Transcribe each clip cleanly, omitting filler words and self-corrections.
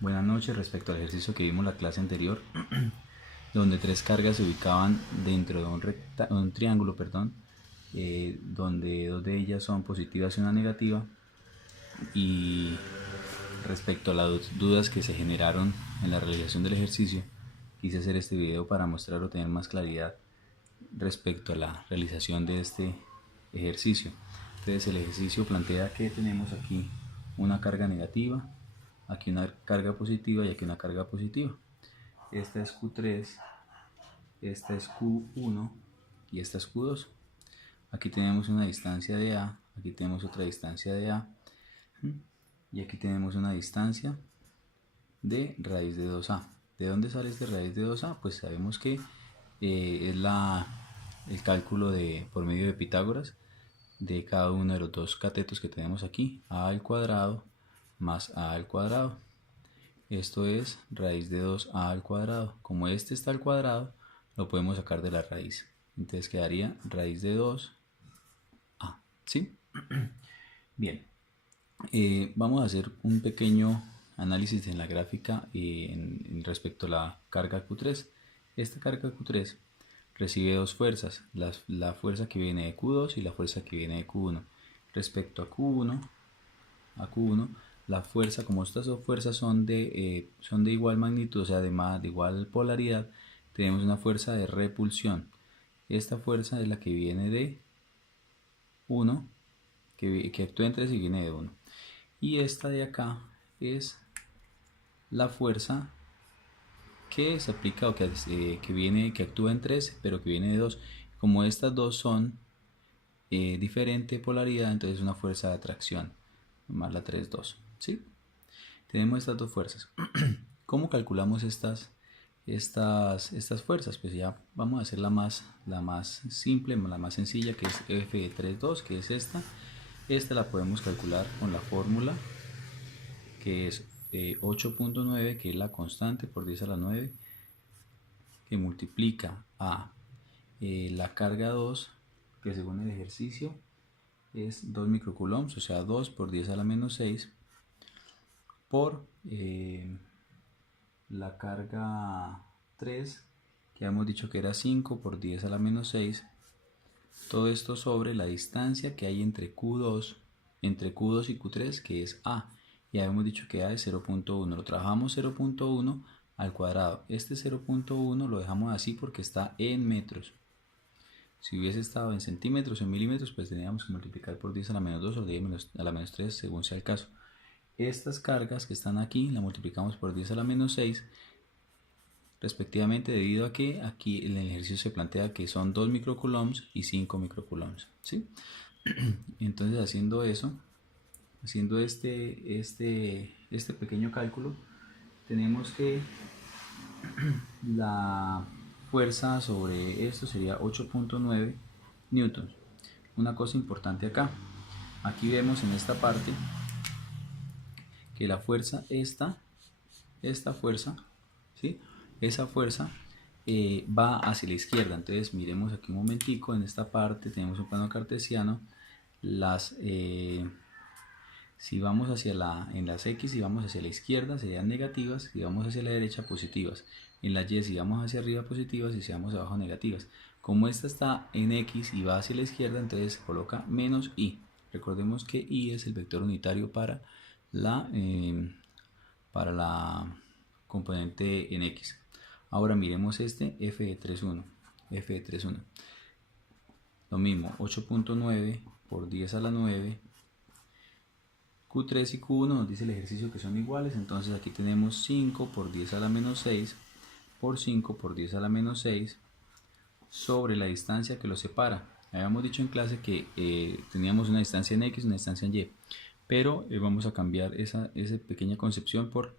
Buenas noches. Respecto al ejercicio que vimos la clase anterior, donde tres cargas se ubicaban dentro de un triángulo, donde dos de ellas son positivas y una negativa, y respecto a las dudas que se generaron en la realización del ejercicio, quise hacer este video para mostrar o tener más claridad respecto a la realización de este ejercicio. Entonces el ejercicio plantea que tenemos aquí una carga negativa, aquí una carga positiva y aquí una carga positiva. Esta es Q3, esta es Q1 y esta es Q2. Aquí tenemos una distancia de A, aquí tenemos otra distancia de A y aquí tenemos una distancia de raíz de 2A. ¿De dónde sale este raíz de 2A? Pues sabemos que es el cálculo por medio de Pitágoras de cada uno de los dos catetos que tenemos aquí, a al cuadrado más a al cuadrado. Esto es raíz de 2a al cuadrado. Como este está al cuadrado, lo podemos sacar de la raíz. Entonces quedaría raíz de 2a. ¿Sí? Bien. Vamos a hacer un pequeño análisis en la gráfica en respecto a la carga Q3. Esta carga Q3 recibe dos fuerzas, la fuerza que viene de Q2 y la fuerza que viene de Q1. Respecto a Q1, la fuerza, como estas dos fuerzas son de igual magnitud, o sea, de igual polaridad, tenemos una fuerza de repulsión. Esta fuerza es la que viene de 1, que actúa en 3 y viene de 1. Y esta de acá es la fuerza que se aplica o que actúa en 3 pero que viene de 2. Como estas dos son diferente polaridad, entonces es una fuerza de atracción, más la 3, 2. ¿Sí? Tenemos estas dos fuerzas. ¿Cómo calculamos estas fuerzas? Pues ya vamos a hacer la más simple, la más sencilla, que es F de 3, 2, que es esta. Esta la podemos calcular con la fórmula, que es 8.9, que es la constante por 10 a la 9, que multiplica a la carga 2, que según el ejercicio es 2 microcoulombs, o sea 2 por 10 a la menos 6, por la carga 3, que hemos dicho que era 5 por 10 a la menos 6. Todo esto sobre la distancia que hay entre Q2 y Q3, que es A. Ya hemos dicho que A es 0.1. Lo trabajamos 0.1 al cuadrado. Este 0.1 lo dejamos así porque está en metros. Si hubiese estado en centímetros o en milímetros, pues teníamos que multiplicar por 10 a la menos 2 o 10 a la menos 3, según sea el caso. Estas cargas que están aquí las multiplicamos por 10 a la menos 6 respectivamente, debido a que aquí en el ejercicio se plantea que son 2 microcoulombs y 5 microcoulombs. ¿Sí? Entonces, haciendo eso, haciendo este pequeño cálculo, tenemos que la fuerza sobre esto sería 8.9 newtons. Una cosa importante acá, aquí vemos en esta parte que la fuerza, esta fuerza, ¿sí? Esa fuerza va hacia la izquierda. Entonces miremos aquí un momentico, en esta parte tenemos un plano cartesiano. Si vamos en las X, si vamos hacia la izquierda serían negativas, si vamos hacia la derecha positivas. En las Y, si vamos hacia arriba positivas y si vamos abajo negativas. Como esta está en X y va hacia la izquierda, entonces se coloca menos Y. Recordemos que Y es el vector unitario la, eh, para la componente en X. Ahora miremos este F de 3,1. F de 3,1. Lo mismo, 8.9 por 10 a la 9. Q3 y Q1 nos dice el ejercicio que son iguales, entonces aquí tenemos 5 por 10 a la menos 6 por 5 por 10 a la menos 6 sobre la distancia que los separa. Habíamos dicho en clase que teníamos una distancia en X y una distancia en Y, pero vamos a cambiar esa pequeña concepción por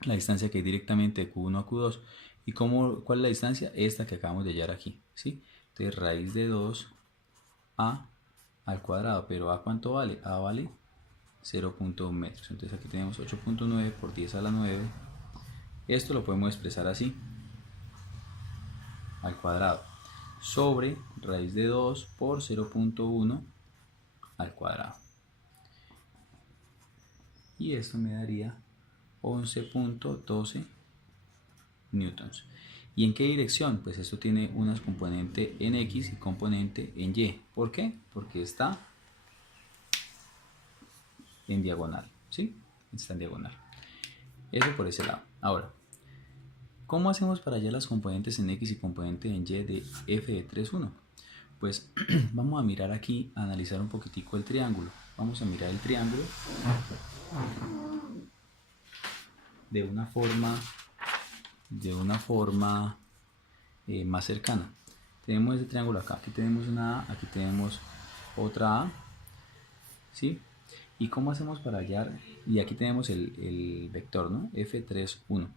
la distancia que hay directamente de Q1 a Q2. ¿Y cuál es la distancia? Esta que acabamos de hallar aquí, ¿sí? Entonces raíz de 2a al cuadrado, pero ¿a cuánto vale? A vale 0.1 metros. Entonces aquí tenemos 8.9 por 10 a la 9. Esto lo podemos expresar así, al cuadrado, sobre raíz de 2 por 0.1 al cuadrado. Y esto me daría 11.12 newtons. ¿Y en qué dirección? Pues esto tiene unas componente en X y componente en Y. ¿Por qué? Porque está en diagonal, ¿sí? Está en diagonal. Eso por ese lado. Ahora, ¿cómo hacemos para hallar las componentes en X y componente en Y de f de 3,1? Pues vamos a mirar aquí, a analizar un poquitico el triángulo. Vamos a mirar el triángulo de una forma más cercana. Tenemos este triángulo acá, aquí tenemos una A, aquí tenemos otra A, ¿sí? ¿Y cómo hacemos para hallar? Y aquí tenemos el vector, ¿no? F3,1.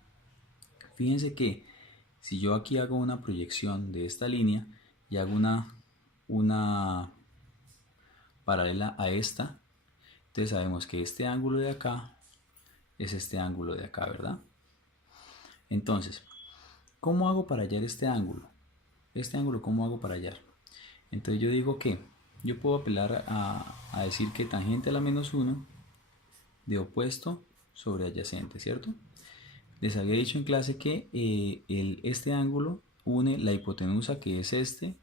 Fíjense que si yo aquí hago una proyección de esta línea y hago una paralela a esta, entonces sabemos que este ángulo de acá es este ángulo de acá, ¿verdad? Entonces, ¿cómo hago para hallar este ángulo? Este ángulo, ¿cómo hago para hallar? Entonces yo digo que yo puedo apelar a decir que tangente a la menos 1 de opuesto sobre adyacente, ¿cierto? Les había dicho en clase que este ángulo une la hipotenusa, que es este,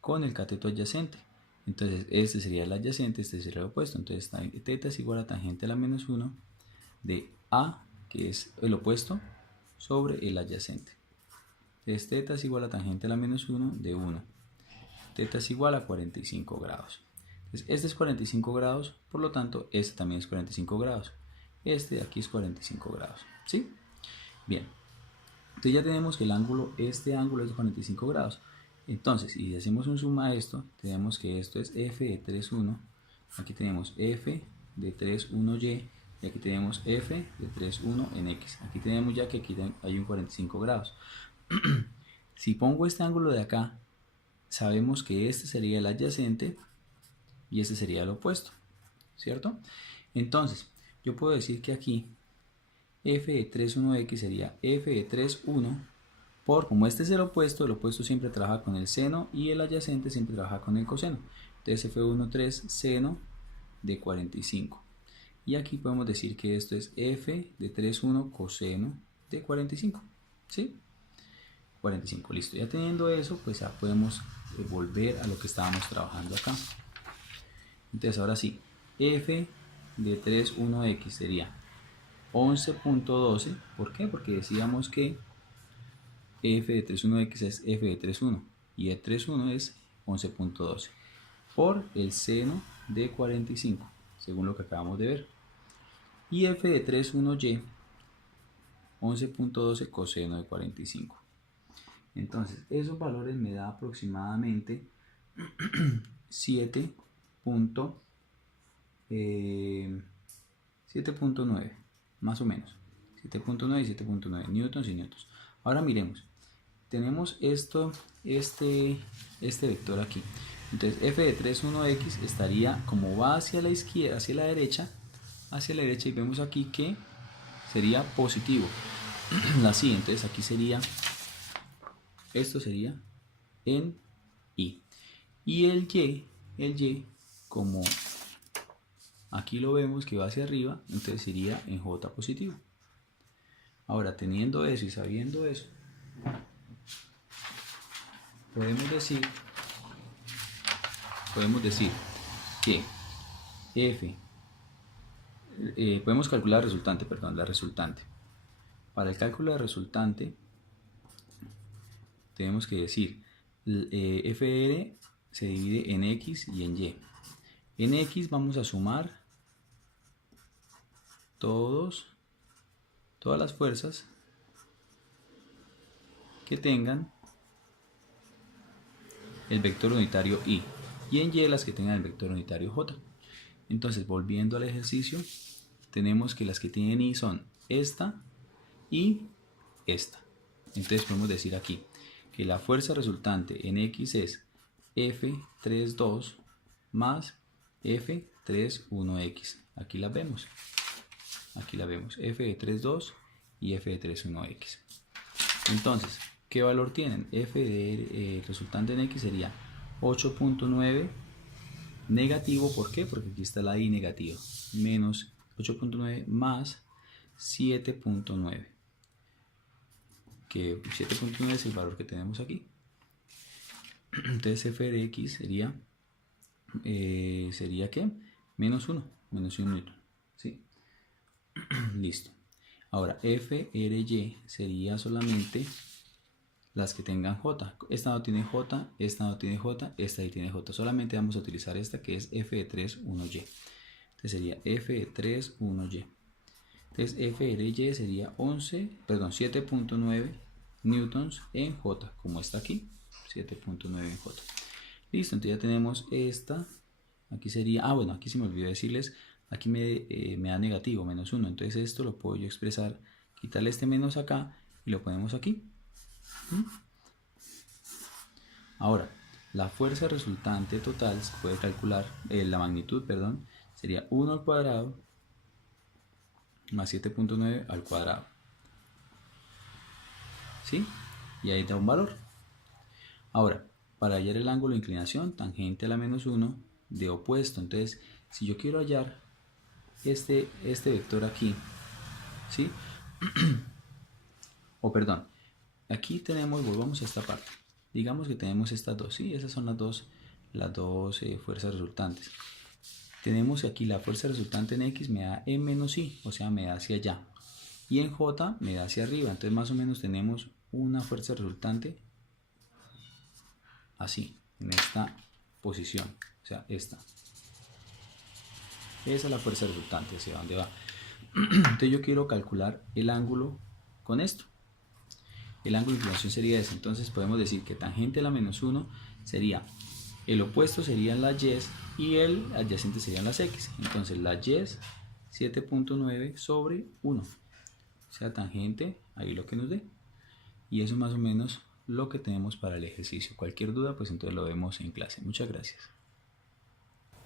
con el cateto adyacente. Entonces este sería el adyacente, este sería el opuesto. Entonces θ es igual a tangente a la menos 1 de A, que es el opuesto, sobre el adyacente. Entonces θ es igual a tangente a la menos 1 de 1. θ es igual a 45 grados. Entonces este es 45 grados, por lo tanto este también es 45 grados. Este de aquí es 45 grados, ¿sí? Bien, entonces ya tenemos que este ángulo es de 45 grados. Entonces, si hacemos un suma a esto, tenemos que esto es f de 3,1. Aquí tenemos f de 3,1y y aquí tenemos f de 3,1 en x. Aquí tenemos ya que aquí hay un 45 grados. Si pongo este ángulo de acá, sabemos que este sería el adyacente y este sería el opuesto, ¿cierto? Entonces, yo puedo decir que aquí f de 3,1x sería f de 3,1 por, como este es el opuesto siempre trabaja con el seno y el adyacente siempre trabaja con el coseno. Entonces f1,3 seno de 45. Y aquí podemos decir que esto es f de 3,1 coseno de 45, ¿sí? 45, listo. Ya teniendo eso, pues ya podemos volver a lo que estábamos trabajando acá. Entonces ahora sí, f de 3,1x sería 11.12. ¿Por qué? Porque decíamos que f de 3,1x es f de 3,1 y de 3,1 es 11.12 por el seno de 45, según lo que acabamos de ver. Y f de 3,1y 11.12 coseno de 45. Entonces esos valores me da aproximadamente 7.9 más o menos, 7.9 y 7.9 newtons y newtons. Ahora miremos, tenemos este vector aquí. Entonces f de 3,1x estaría, como va hacia la izquierda, hacia la derecha, y vemos aquí que sería positivo. Así, entonces aquí sería, esto sería en y. Y el y, como aquí lo vemos que va hacia arriba, entonces sería en j positivo. Ahora, teniendo eso y sabiendo eso, podemos decir que f, podemos calcular la resultante. Para el cálculo de resultante, tenemos que decir, fr se divide en x y en y. En x vamos a sumar todas las fuerzas que tengan el vector unitario y en y las que tengan el vector unitario j. Entonces, volviendo al ejercicio, tenemos que las que tienen y son esta y esta. Entonces podemos decir aquí que la fuerza resultante en x es F32 más F31x. Aquí la vemos, F de 3,2 y F de 3,1x. Entonces, ¿qué valor tienen? F de resultante en x sería 8.9 negativo. ¿Por qué? Porque aquí está la y negativa. Menos 8.9 más 7.9, que 7.9 es el valor que tenemos aquí. Entonces f de x sería ¿qué? Menos 1 newton, ¿sí? Listo. Ahora f r y sería solamente las que tengan j. Esta no tiene j, esta no tiene j, esta sí tiene j. Solamente vamos a utilizar esta que es f de 3 1y. Entonces sería f de 3 1y. Entonces f de y sería 7.9 newtons en j, como está aquí, 7.9 en j. Listo, entonces ya tenemos esta. Aquí sería, bueno, aquí se me olvidó decirles, aquí me da negativo, menos 1. Entonces esto lo puedo yo expresar, quitarle este menos acá y lo ponemos aquí. Ahora, la fuerza resultante total se puede calcular, la magnitud, perdón, sería 1 al cuadrado más 7.9 al cuadrado. ¿Sí? Y ahí da un valor. Ahora, para hallar el ángulo de inclinación tangente a la menos 1 de opuesto, entonces si yo quiero hallar este vector aquí, ¿sí? O perdón, aquí tenemos, volvamos a esta parte, digamos que tenemos estas dos, ¿sí? Esas son las dos fuerzas resultantes. Tenemos aquí la fuerza resultante en x me da en menos y, o sea, me da hacia allá, y en j me da hacia arriba. Entonces más o menos tenemos una fuerza resultante así, en esta posición, o sea, esta. Esa es la fuerza resultante, hacia dónde va. Entonces yo quiero calcular el ángulo con esto. El ángulo de inclinación sería ese. Entonces podemos decir que tangente a la menos 1 sería, el opuesto serían las y y el adyacente serían las x. Entonces la y es 7.9 sobre 1. O sea, tangente, ahí lo que nos dé. Y eso es más o menos lo que tenemos para el ejercicio. Cualquier duda, pues entonces lo vemos en clase. Muchas gracias.